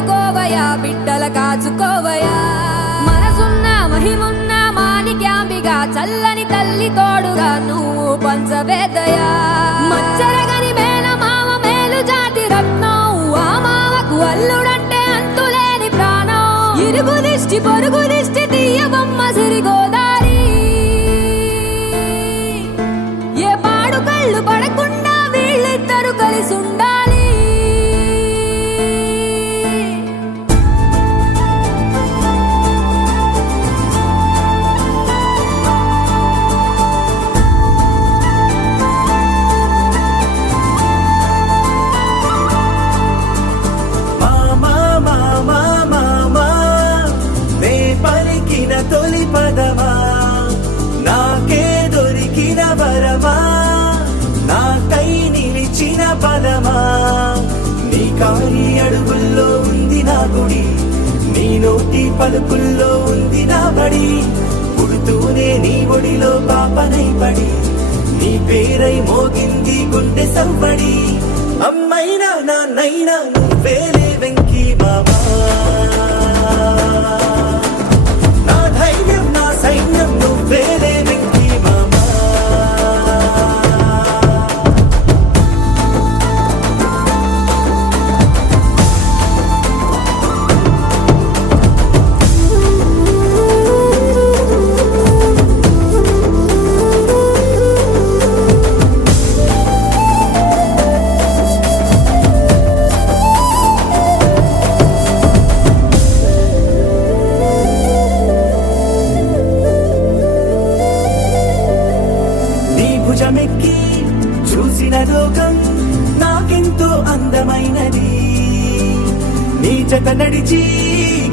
దాచుకోవయా బిడ్డల కాచుకోవయా మనసున్న మహిమున్న మాణిక్యాంబిగా చల్లని తల్లి తోడుగా నువ్వు పంచవేదయా మచ్చరగని మేన మామ మేలు జాతి రత్నం ఆ మామకు అల్లుడంటే అంతులేని ప్రాణం ఇరుగు దిష్టి పొరుగు దిష్టి తీయబొమ్మ సిరిగోదారి ఏ పాడు కళ్ళు పడకుండా వీళ్ళిద్దరు కలిసి ఉండాలి తొలి పదమా నాకే దొరికిన వరమా నాకై నిలిచిన పదమా నీ కాలి అడుగుల్లో ఉంది నా గుడి నీ నోటి పలుకుల్లో ఉంది నా బడి పుడుతూనే నీ ఒడిలో పాపనై పడి నీ పేరై మోగింది గుండె సవ్వడి అమ్మైనా నాన్నైనా నువ్వేలే వెంకీ మామా సైన్యం నువ్వేలే వెంకీ మామా భుజమెక్కి చూసిన లోకం నాకెంతో అందమైనది నీ జత నడిచి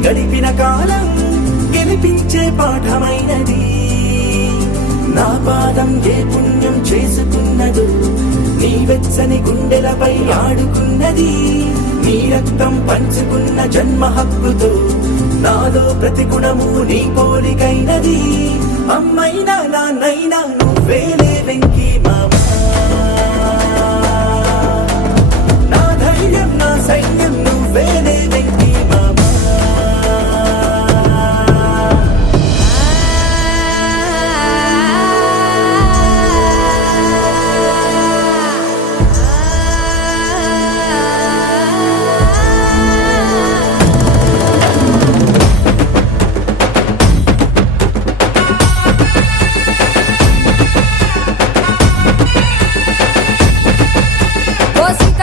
గడిపిన కాలం గెలిపించే పాఠమైనది నా పాదం ఏ పుణ్యం చేసుకున్నదో నీ వెచ్చని గుండెలపై ఆడుకున్నది నీ రక్తం పంచుకున్న జన్మ హక్కుతో నాలో ప్రతి గుణము నీ పోలికైనది అమ్మైనా నాన్నైనా నువ్వేలే వెంకీ మామా నా ధైర్యం నా సైన్యం నువ్వేలే వెంకీ మామా సీత